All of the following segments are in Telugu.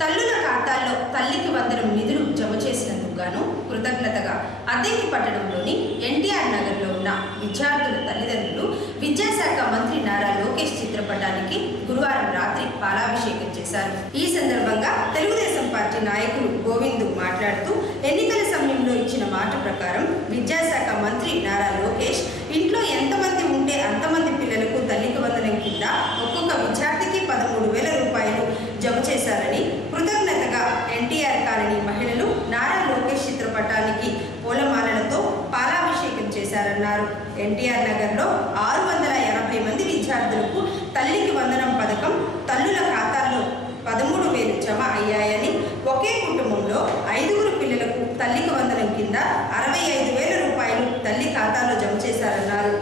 తల్లుల ఖాతాల్లో తల్లికి వందనం నిధులు జమ చేసినందుకు గాను కృతజ్ఞతగా అద్దెకి పట్టణంలోని ఎన్టీఆర్ నగర్లో ఉన్న విద్యార్థుల తల్లిదండ్రులు విద్యాశాఖ మంత్రి నారా లోకేష్ చిత్రపటానికి గురువారం రాత్రి పాలాభిషేకం చేశారు. ఈ సందర్భంగా తెలుగుదేశం పార్టీ నాయకులు గోవిందు మాట్లాడుతూ ఎన్నికల సమయంలో ఇచ్చిన మాట ప్రకారం విద్యాశాఖ మంత్రి నారా లోకేష్ ఇంట్లో ఎంతమంది ఉంటే అంతమంది పిల్లలకు తల్లికి వందనం కింద ఒక్కొక్క విద్యార్థికి 13,000 రూపాయలు జమ చేశారని, కృతజ్ఞతగా ఎన్టీఆర్ కాలనీ మహిళలు నారా లోకేష్ చిత్రపటానికి పూలమాలలతో పాలాభిషేకం చేశారన్నారు. ఎన్టీఆర్ నగర్లో 680 మంది విద్యార్థులకు తల్లికి వందనం పథకం తల్లుల ఖాతాల్లో 13,000 జమ అయ్యాయని, ఒకే కుటుంబంలో 5 పిల్లలకు తల్లికి వందనం కింద 65,000 రూపాయలు తల్లి ఖాతాలో జమ చేశారన్నారు.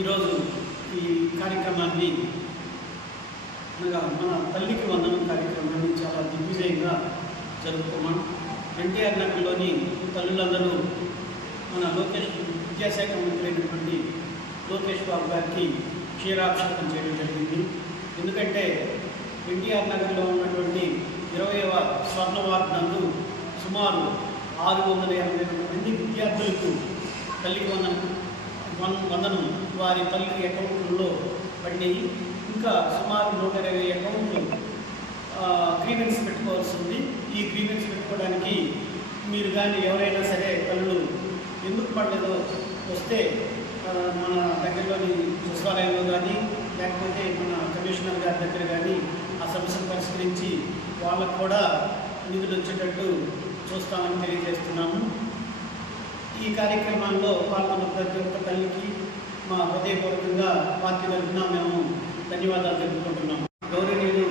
ఈరోజు ఈ కార్యక్రమాన్ని మన తల్లికి వందనం కార్యక్రమాన్ని చాలా దిగ్విజయంగా జరుపుకున్నాం. ఎన్టీఆర్ నగర్లోని తల్లులందరూ మన విద్యాశాఖ మంత్రి అయినటువంటి లోకేష్ బాబు గారికి క్షీరాభిషేకం చేయడం జరిగింది. ఎందుకంటే ఎన్టీఆర్ నగర్లో ఉన్నటువంటి 20వ స్వర్ణ వార్డు నందు సుమారు 680 మంది విద్యార్థులకు తల్లికి వందనం వారి తల్లి అకౌంట్లలో పడినాయి. ఇంకా సుమారు 120 అకౌంట్లు గ్రీవెన్స్ పెట్టుకోవాల్సి ఉంది. ఈ గ్రీవెన్స్ పెట్టుకోవడానికి మీరు కానీ ఎవరైనా సరే తల్లులు ఎందుకు పడలేదో వస్తే మన దగ్గరలోని సచివాలయంలో కానీ లేకపోతే మన కమిషనర్ గారి దగ్గర కానీ ఆ సమస్యను పరిష్కరించి వాళ్ళకు కూడా నిధులు వచ్చేటట్టు చూస్తామని తెలియజేస్తున్నాము. ఈ కార్యక్రమాల్లో పాల్గొన్న ప్రతి ఒక్క తల్లికి మా హృదయపూర్వకంగా పార్టీ తరఫున మేము ధన్యవాదాలు తెలుపుకుంటున్నాము. గౌరవనీయులు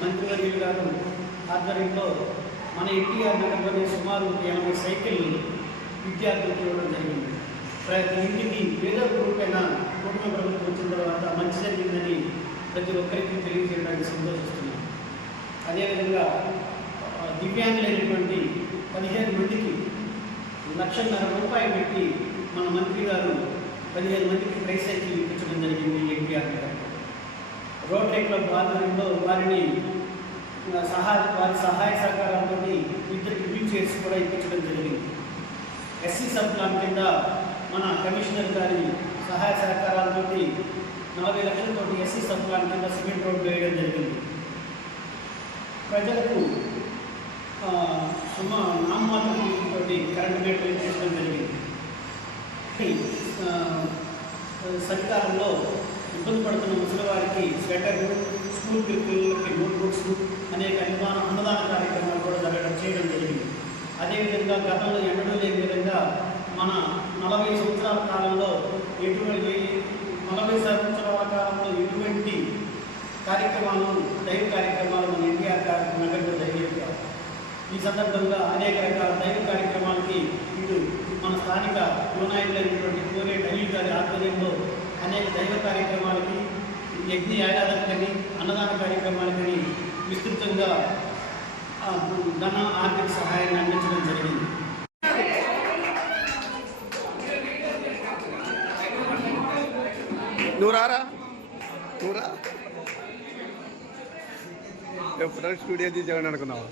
మంత్రివర్యులు గారు ఆధ్వర్యంలో మన ఎన్టీఆర్ నగర్లోనే సుమారు 80 సైకిళ్ళు విద్యార్థులకు ఇవ్వడం జరిగింది. ప్రతి ఇంటికి ఏదో రూపైనా కుటుంబ ప్రభుత్వం వచ్చిన తర్వాత మంచి జరిగిందని ప్రతి ఒక్కరికి తెలియజేయడానికి సంతోషిస్తున్నాం. అదేవిధంగా దివ్యాంగులైనటువంటి 15 మందికి 1,50,000 రూపాయలు పెట్టి మన మంత్రి గారు 15 మందికి ట్రైసైకిల్ ఇప్పించడం జరిగింది. ఎన్టీఆర్ గారు రోటరీ క్లబ్ ఆధ్వర్యంలో వారి సహాయ సహకారాలతో ఇద్దరికి వీల్ చైర్స్ కూడా ఇప్పించడం జరిగింది. ఎస్సీ సబ్ ప్లాన్ కింద మన కమిషనర్ గారి సహాయ సహకారాలతో 40 లక్షలతో ఎస్సీ సబ్ ప్లాన్ కింద సిమెంట్ రోడ్డు వేయడం జరిగింది. ప్రజలకు నామమాత్రంతో కరెంటు మీటర్లు ఇప్పించడం జరిగింది. చలికాలంలో ఇబ్బంది పడుతున్న ముసలివారికి స్వెటర్లు, స్కూల్ పిల్లలకి నోట్బుక్స్, అనేక అన్నదాన కార్యక్రమాలు కూడా చేయడం జరిగింది. అదేవిధంగా గతంలో ఎన్నడూ లేని విధంగా మన 40 సంవత్సరాల కాలంలో ఎటువంటి కార్యక్రమాలు దైవ కార్యక్రమాలు మన ఎన్టీఆర్ నగర్లో జరిగేవి. ఈ సందర్భంగా అనేక రకాల దైవ కార్యక్రమాలకి ఇటు మన స్థానిక యువనాయకులైనటువంటి కోనేటి అనిల్ గారి ఆధ్వర్యంలో అనేక దైవ కార్యక్రమాలకి, యజ్ఞ యాగాలకని, అన్నదాన కార్యక్రమాలకని విస్తృతంగా ధన ఆర్థిక సహాయాన్ని అందించడం జరిగింది. ఎప్పుడు స్టూడియో తీసేవాడిని అనుకున్నావా?